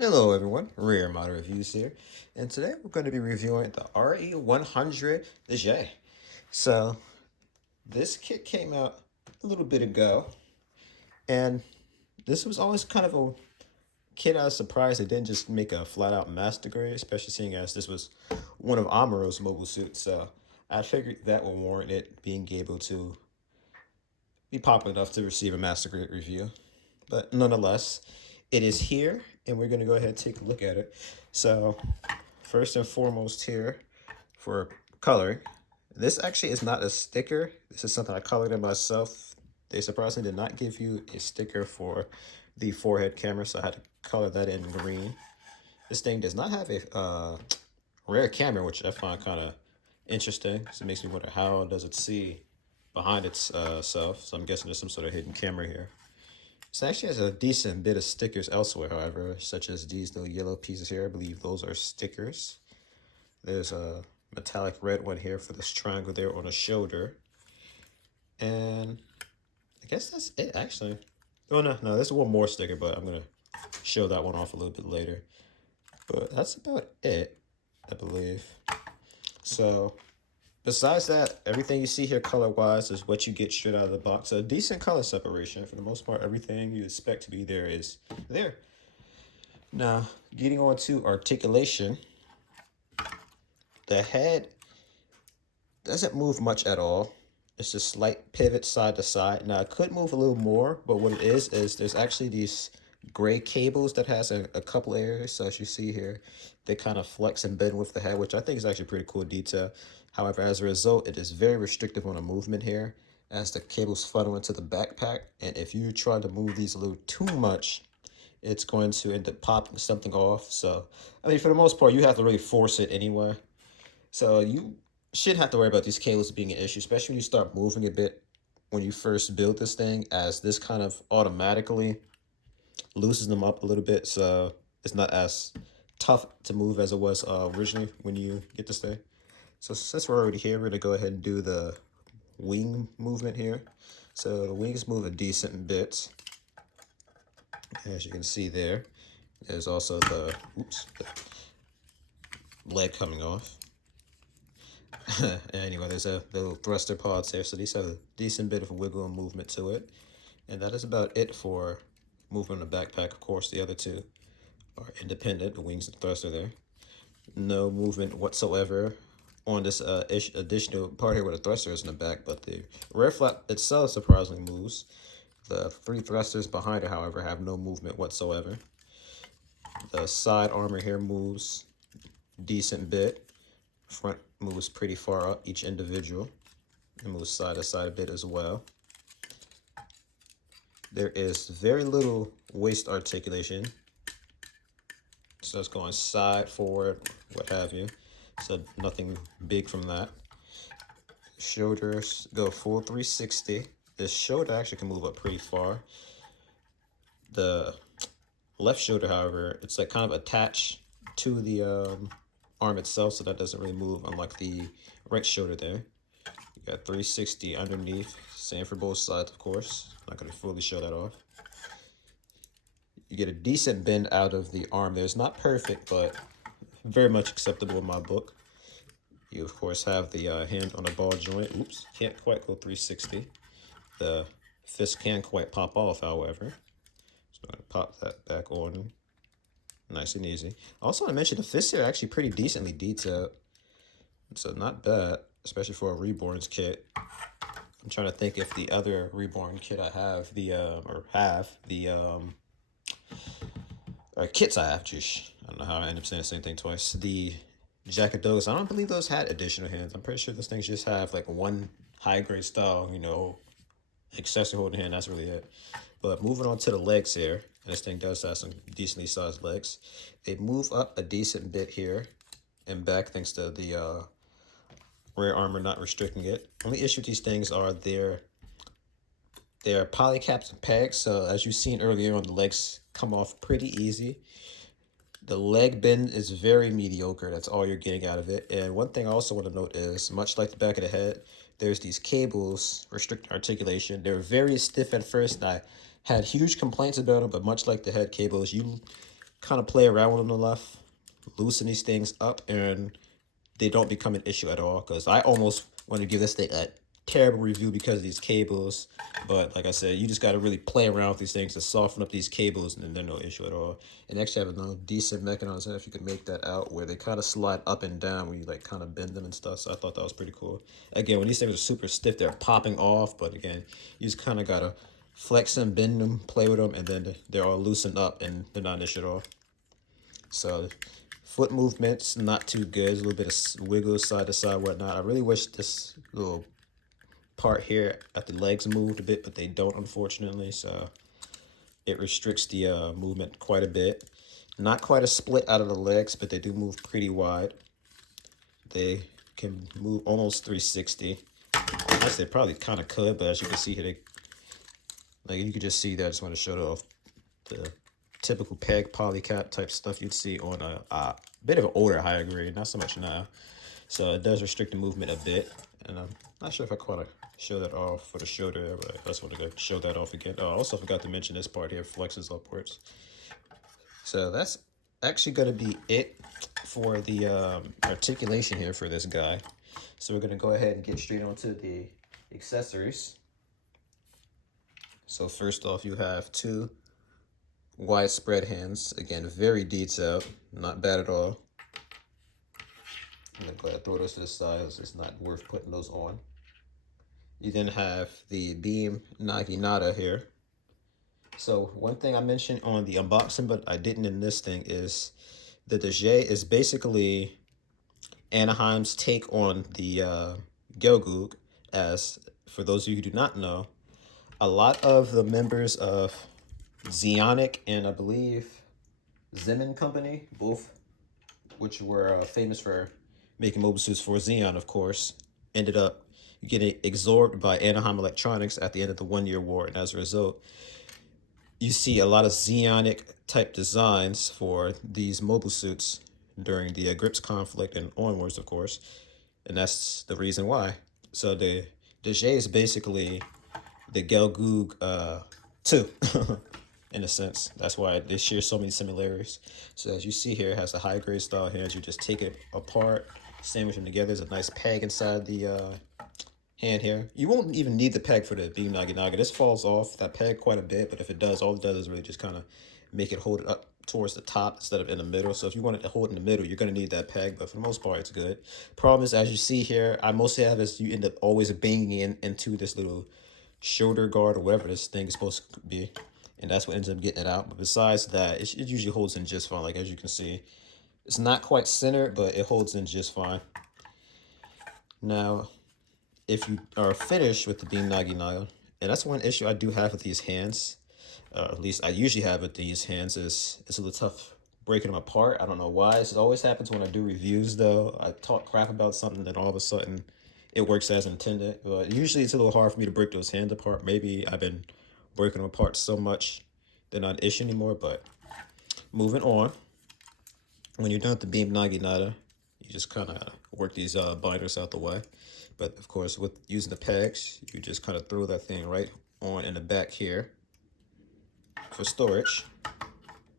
Hello everyone, Rare Model Reviews here, and today we're going to be reviewing the RE100 Dijeh. So, this kit came out a little bit ago, and this was always kind of a kit I was surprised it didn't just make a flat out master grade, especially seeing as this was one of Amuro's mobile suits, so I figured that would warrant it being able to be popular enough to receive a master grade review. But nonetheless, it is here, and we're going to go ahead and take a look at it. So, first and foremost here for coloring. This actually is not a sticker. This is something I colored in myself. They surprisingly did not give you a sticker for the forehead camera, so I had to color that in green. This thing does not have a rear camera, which I find kind of interesting. So it makes me wonder, how does it see behind its self? So I'm guessing there's some sort of hidden camera here. This actually has a decent bit of stickers elsewhere, however, such as these little yellow pieces here. I believe those are stickers. There's a metallic red one here for this triangle there on the shoulder. And I guess that's it, actually. Oh, no, there's one more sticker, but I'm going to show that one off a little bit later. But that's about it, I believe. So, besides that, everything you see here color-wise is what you get straight out of the box. A decent color separation. For the most part, everything you expect to be there is there. Now, getting on to articulation. The head doesn't move much at all. It's just slight pivot side to side. Now, it could move a little more, but what it is there's actually these gray cables that has a couple areas. So as you see here, they kind of flex and bend with the head, which I think is actually pretty cool detail. However, as a result, it is very restrictive on the movement here as the cables funnel into the backpack. And if you try to move these a little too much, it's going to end up popping something off. So, I mean, for the most part, you have to really force it anyway. So you shouldn't have to worry about these cables being an issue, especially when you start moving a bit when you first build this thing, as this kind of automatically loosens them up a little bit. So it's not as tough to move as it was originally when you get this thing. So since we're already here, we're going to go ahead and do the wing movement here. So the wings move a decent bit. As you can see there, there's also the leg coming off. Anyway, there's a little thruster pods there, so these have a decent bit of wiggle and movement to it. And that is about it for movement in the backpack. Of course, the other two are independent, the wings and thruster there. No movement whatsoever on this additional part here where the thruster is in the back, but the rear flap itself surprisingly moves. The three thrusters behind it, however, have no movement whatsoever. The side armor here moves decent bit. Front moves pretty far up, each individual. It moves side to side a bit as well. There is very little waist articulation. So it's going side, forward, what have you. So nothing big from that. Shoulders go full 360. This shoulder actually can move up pretty far. The left shoulder, however, it's like kind of attached to the arm itself, so that doesn't really move, unlike the right shoulder there. You got 360 underneath, same for both sides, of course. I'm not going to fully show that off. You get a decent bend out of the arm there. It's not perfect, but very much acceptable in my book. You, of course, have the hand on the ball joint. Oops, can't quite go 360. The fist can quite pop off, however. So I'm going to pop that back on. Nice and easy. I also want to mention the fists are actually pretty decently detailed. So not bad, especially for a Reborns kit. I'm trying to think if the other Reborn kit I have, kits I have, geez. I don't know how I end up saying the same thing twice. The Jacket Dogs, I don't believe those had additional hands. I'm pretty sure those things just have like one high grade style, accessory holding hand. That's really it. But moving on to the legs here, and this thing does have some decently sized legs. They move up a decent bit here and back thanks to the rear armor not restricting it. Only issue with these things are they're polycaps and pegs. So as you've seen earlier on, the legs come off pretty easy. The leg bend is very mediocre. That's all you're getting out of it. And one thing I also want to note is, much like the back of the head, there's these cables restricting articulation. They're very stiff at first, and I had huge complaints about them, but much like the head cables, you kind of play around with them enough, loosen these things up, and they don't become an issue at all. Because I almost want to give this thing a terrible review because of these cables. But like I said, you just got to really play around with these things to soften up these cables, and then they're no issue at all. And actually have a decent mechanism, if you could make that out, where they kind of slide up and down when you like kind of bend them and stuff. So I thought that was pretty cool. Again, when these things are super stiff, they're popping off. But again, you just kind of got to flex them, bend them, play with them, and then they're all loosened up and they're not an issue at all. So foot movements, not too good. There's a little bit of wiggle side to side, whatnot. I really wish this little part here at the legs moved a bit, but they don't, unfortunately. So it restricts the movement quite a bit. Not quite a split out of the legs, but they do move pretty wide. They can move almost 360. I guess they probably kind of could, but as you can see here, like you can just see that. I just want to show it off. The typical peg polycap type stuff you'd see on a bit of an older higher grade, not so much now. So it does restrict the movement a bit, and I'm not sure if I quite show that off for the shoulder, but I just want to go show that off again. Oh, I also forgot to mention this part here flexes upwards. So that's actually going to be it for the articulation here for this guy. So we're going to go ahead and get straight onto the accessories. So first off, you have two widespread hands. Again, very detailed, not bad at all. I'm gonna go ahead and throw those to the side. It's not worth putting those on. You then have the beam naginata here. So one thing I mentioned on the unboxing, but I didn't in this thing, is the Dijeh is basically Anaheim's take on the Gelgoog. As for those of you who do not know, a lot of the members of Zeonic and I believe Zemin Company, both which were famous for making mobile suits for Xeon, of course, ended up getting absorbed by Anaheim Electronics at the end of the 1 Year War. And as a result, you see a lot of Xeonic type designs for these mobile suits during the Grips conflict and onwards, of course. And that's the reason why. So the Dijeh is basically the Gelgoog 2. In a sense. That's why they share so many similarities. So as you see here, it has a high grade style hands. You just take it apart, sandwich them together. There's a nice peg inside the hand here. You won't even need the peg for the beam naginata. This falls off that peg quite a bit, but if it does, all it does is really just kind of make it hold it up towards the top instead of in the middle. So if you want it to hold in the middle, you're going to need that peg, but for the most part, it's good. Problem is, as you see here, I mostly have this, you end up always banging into this little shoulder guard or whatever this thing is supposed to be. And that's what ends up getting it out. But besides that, it usually holds in just fine. Like as you can see, it's not quite centered, but it holds in just fine. Now, if you are finished with the beam naginata, and that's one issue I do have with these hands, at least I usually have with these hands, is it's a little tough breaking them apart. I don't know why. This always happens when I do reviews though. I talk crap about something, then all of a sudden it works as intended. But usually it's a little hard for me to break those hands apart. Maybe I've been breaking them apart so much they're not an issue anymore. But moving on, when you're done with the beam naginata, you just kind of work these binders out the way. But of course, with using the pegs, you just kind of throw that thing right on in the back here for storage,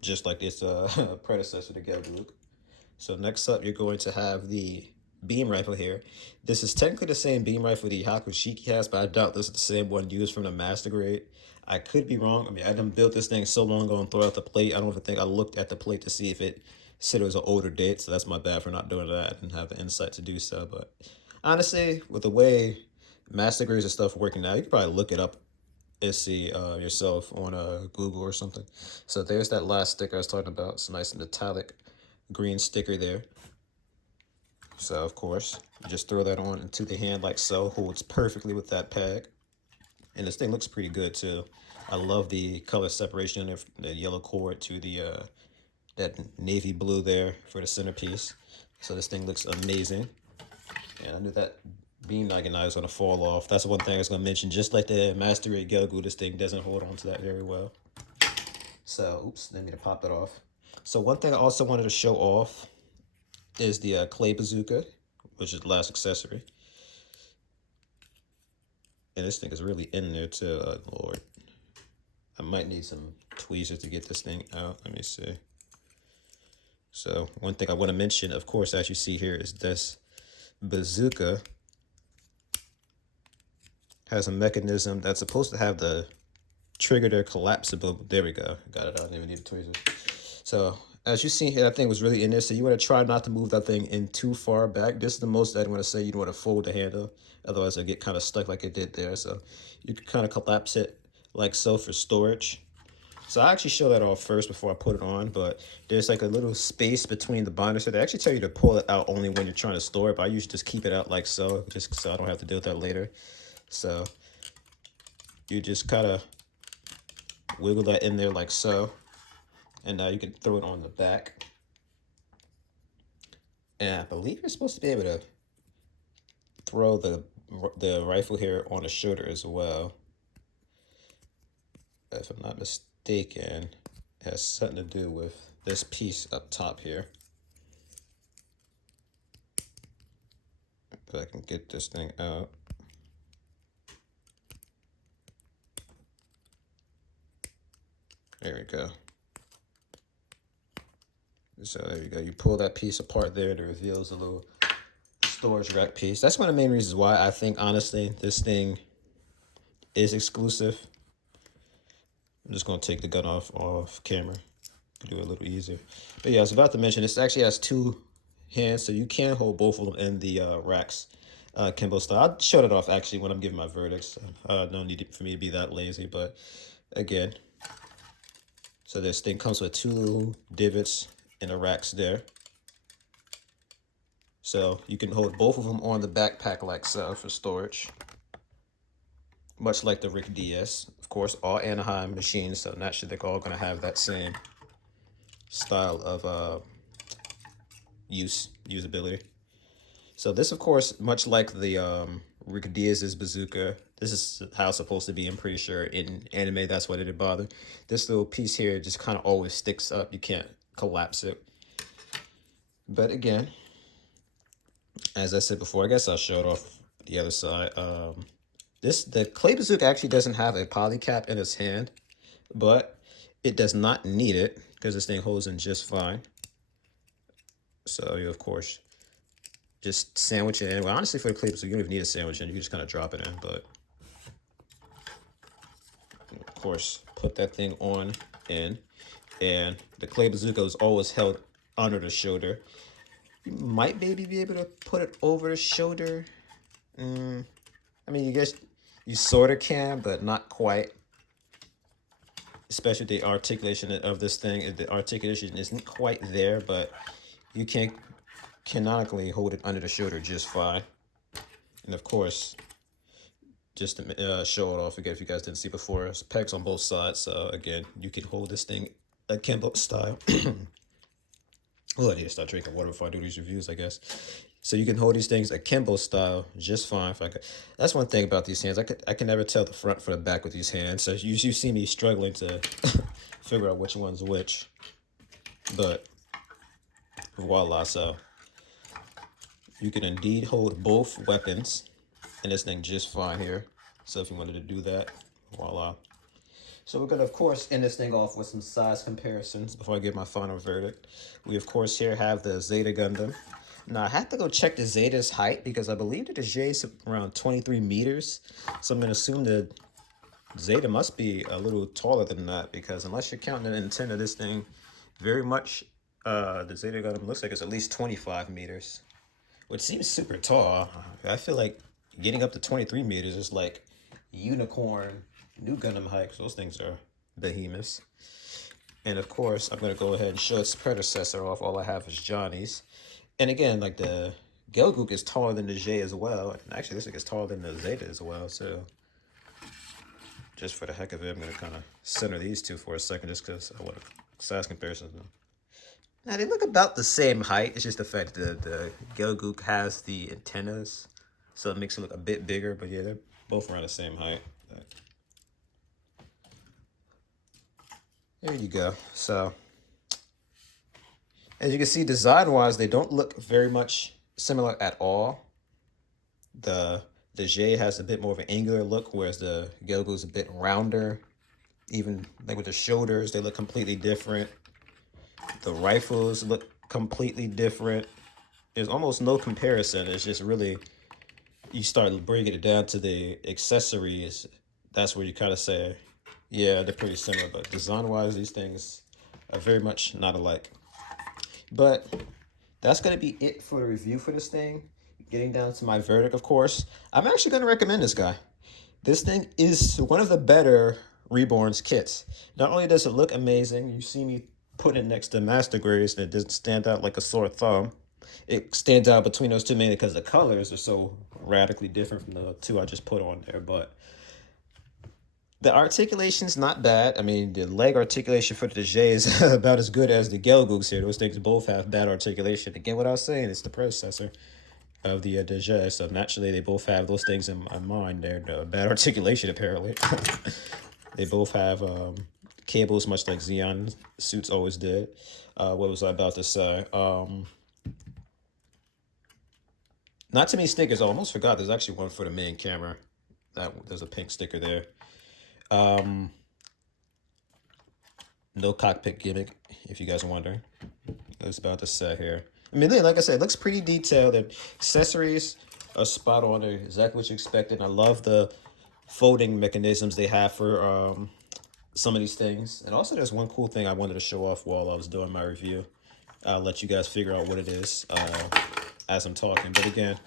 just like this predecessor to Gelgoog. So next up, you're going to have the beam rifle here. This is technically the same beam rifle the Hakushiki has, but I doubt this is the same one used from the master grade. I could be wrong. I mean, I done built this thing so long ago and throw out the plate. I don't even think I looked at the plate to see if it said it was an older date, so that's my bad for not doing that. I didn't have the insight to do so, but honestly, with the way master grades and stuff working now, you can probably look it up and see yourself on Google or something. So there's that last sticker I was talking about. It's a nice metallic green sticker there. So of course, you just throw that on into the hand like so. Holds perfectly with that peg. And this thing looks pretty good too. I love the color separation of the yellow cord to the that navy blue there for the centerpiece. So this thing looks amazing. And I knew that beam naginata was going to fall off. That's one thing I was going to mention. Just like the Master Grade Gelgoog, this thing doesn't hold on to that very well. So, oops, didn't mean to pop it off. So one thing I also wanted to show off is the clay bazooka, which is the last accessory. And this thing is really in there too. Lord, I might need some tweezers to get this thing out. Let me see. So one thing I want to mention, of course, as you see here, is this bazooka has a mechanism that's supposed to have the trigger there collapsible. There we go. Got it. I didn't even need a tweezer. So as you see here, that thing was really in there. So you want to try not to move that thing in too far back. This is the most I'd want to say. You don't want to fold the handle. Otherwise it'll get kind of stuck like it did there. So you can kind of collapse it like so for storage. So I actually show that off first before I put it on, but there's like a little space between the binders. So they actually tell you to pull it out only when you're trying to store it, but I usually just keep it out like so, just so I don't have to deal with that later. So you just kind of wiggle that in there like so, and now you can throw it on the back. And I believe you're supposed to be able to throw the rifle here on the shoulder as well. If I'm not mistaken, it has something to do with this piece up top here. If I can get this thing out. There we go. So there you go. You pull that piece apart there, and it reveals a little storage rack piece. That's one of the main reasons why I think, honestly, this thing is exclusive. I'm just going to take the gun off camera to do it a little easier. But yeah, I was about to mention, this actually has two hands, so you can hold both of them in the racks Kimbo style. I'll shut it off actually when I'm giving my verdicts. No need for me to be that lazy, but again, so this thing comes with two little divots in the racks there. So you can hold both of them on the backpack like so for storage. Much like the Rick DS. Of course, all Anaheim machines, so naturally they're all going to have that same style of usability. So this, of course, much like the Rick Diaz's bazooka, this is how it's supposed to be. I'm pretty sure in anime that's why they didn't bother. This little piece here just kind of always sticks up. You can't collapse it. But again, as I said before, I guess I'll show it off the other side. The clay bazooka actually doesn't have a poly cap in its hand, but it does not need it because this thing holds in just fine. So you, of course, just sandwich it in. Well, honestly, for the clay bazooka, you don't even need a sandwich in. You can just kind of drop it in, but of course, put that thing on in. And the clay bazooka is always held under the shoulder. You might maybe be able to put it over the shoulder. I mean, you guess you sort of can, but not quite. Especially the articulation of this thing. The articulation isn't quite there, but you can canonically hold it under the shoulder just fine. And of course, just to show it off again, if you guys didn't see before, it's pegs on both sides. So again, you can hold this thing akimbo style. Oh, I need to start drinking water before I do these reviews, I guess. So you can hold these things akimbo style just fine. If I could. That's one thing about these hands. I can never tell the front from the back with these hands. So you see me struggling to figure out which one's which. But voila, so you can indeed hold both weapons in this thing just fine here. So if you wanted to do that, voila. So we're going to, of course, end this thing off with some size comparisons before I give my final verdict. We, of course, here have the Zeta Gundam. Now, I have to go check the Zeta's height because I believe that the J is around 23 meters. So I'm going to assume that Zeta must be a little taller than that because unless you're counting the antenna, this thing very much, the Zeta Gundam looks like it's at least 25 meters, which seems super tall. I feel like getting up to 23 meters is like unicorn new Gundam height. Those things are behemoths. And of course, I'm going to go ahead and show its predecessor off. All I have is Johnny's. And again, like the Gelgook is taller than the J as well. And actually, this thing is taller than the Zeta as well. So just for the heck of it, I'm going to kind of center these two for a second just because I want a size comparison. Now, they look about the same height. It's just the fact that the Gelgook has the antennas. So it makes it look a bit bigger. But yeah, they're both around the same height. There you go. So, as you can see, design-wise, they don't look very much similar at all. The J has a bit more of an angular look, whereas the Gelgook is a bit rounder. Even like with the shoulders, they look completely different. The rifles look completely different. There's almost no comparison. It's just really, you start bringing it down to the accessories. That's where you kind of say, yeah, they're pretty similar. But design-wise, these things are very much not alike. But that's going to be it for the review for this thing. Getting down to my verdict, of course. I'm actually going to recommend this guy. This thing is one of the better Reborns kits. Not only does it look amazing, you see me put it next to Master Grades, and it doesn't stand out like a sore thumb. It stands out between those two mainly because the colors are so radically different from the two I just put on there. But the articulation's not bad. I mean, the leg articulation for the Dijeh is about as good as the Gelgoogs here. Those things both have bad articulation. Again, what I was saying, it's the predecessor of the Dijeh, so naturally they both have those things in mind. They're bad articulation, apparently. They both have cables, much like Xeon suits always did. What was I about to say? Not too many stickers. I almost forgot. There's actually one for the main camera. There's a pink sticker there. No cockpit gimmick, if you guys are wondering. I was about to say here. I mean, like I said, it looks pretty detailed. The accessories are spot on. They're exactly what you expected. I love the folding mechanisms they have for some of these things. And also, there's one cool thing I wanted to show off while I was doing my review. I'll let you guys figure out what it is as I'm talking. But again,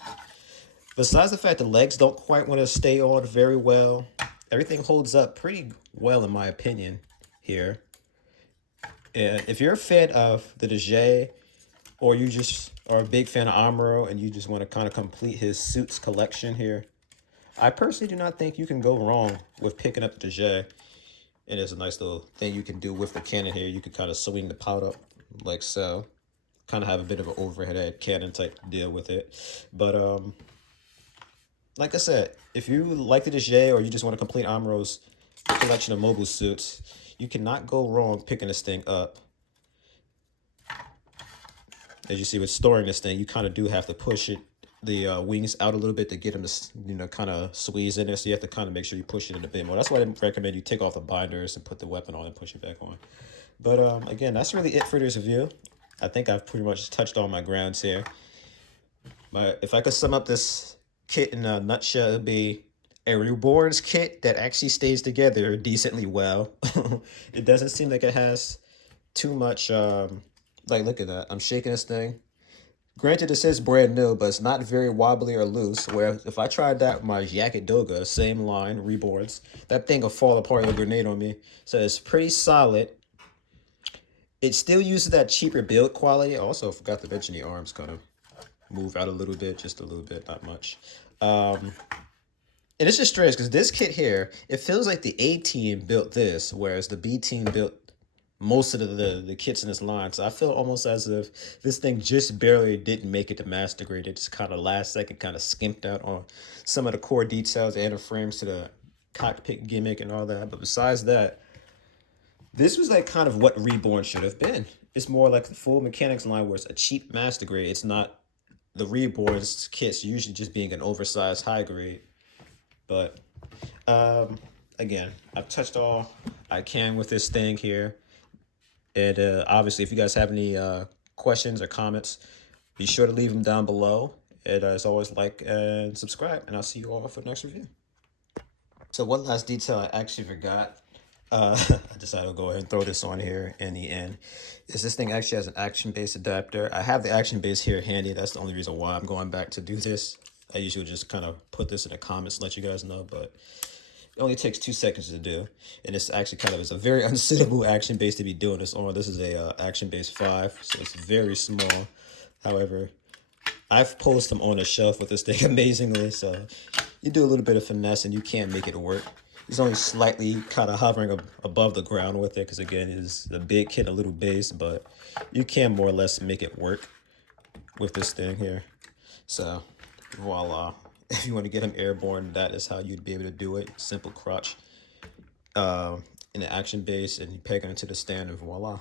besides the fact the legs don't quite want to stay on very well, everything holds up pretty well in my opinion here. And if you're a fan of the Dijeh, or you just are a big fan of Amuro and you just want to kind of complete his suits collection here, I personally do not think you can go wrong with picking up the Dijeh. And there's a nice little thing you can do with the cannon here. You can kind of swing the pot up like so. Kind of have a bit of an overhead cannon type deal with it. But like I said, if you like the Dijeh or you just want to complete Amuro's collection of mobile suits, you cannot go wrong picking this thing up. As you see with storing this thing, you kind of do have to push it, the wings out a little bit to get them to, kind of squeeze in there. So you have to kind of make sure you push it in a bit more. That's why I recommend you take off the binders and put the weapon on and push it back on. But again, that's really it for this review. I think I've pretty much touched all my grounds here. But if I could sum up this kit in a nutshell, it'd be a Reborns kit that actually stays together decently well. It doesn't seem like it has too much... like, look at that. I'm shaking this thing. Granted, it says brand new, but it's not very wobbly or loose. Where if I tried that with my Jacket Doga, same line, Reborns, that thing will fall apart like a grenade on me. So it's pretty solid. It still uses that cheaper build quality. I also forgot to mention the arms kind of move out a little bit, just a little bit, not much. And it's just strange because this kit here, it feels like the A team built this, whereas the B team built most of the kits in this line. So I feel almost as if this thing just barely didn't make it to master grade. It just kind of last second kind of skimped out on some of the core details, added frames to the cockpit gimmick and all that. But besides that, this was like kind of what Reborn should have been. It's more like the full mechanics line where it's a cheap master grade. It's not the Reborn's kits usually just being an oversized high grade. But again, I've touched all I can with this thing here. And obviously, if you guys have any questions or comments, be sure to leave them down below. And as always, like and subscribe. And I'll see you all for the next review. So one last detail I actually forgot. I decided to go ahead and throw this on here in the end. Is this thing actually has an action base adapter. I have the action base here handy. That's the only reason why I'm going back to do this. I usually just kind of put this in the comments and let you guys know. But it only takes 2 seconds to do, and it's actually kind of is a very unsuitable action base to be doing this on. This is a action base 5, so it's very small. However, I've posed them on a shelf with this thing amazingly, so you do a little bit of finesse and you can't make it work. It's only slightly kind of hovering above the ground with it because, again, it's a big kit, a little base, but you can more or less make it work with this thing here. So, voila. If you want to get him airborne, that is how you'd be able to do it. Simple crotch in the action base, and you peg it into the stand, and voila.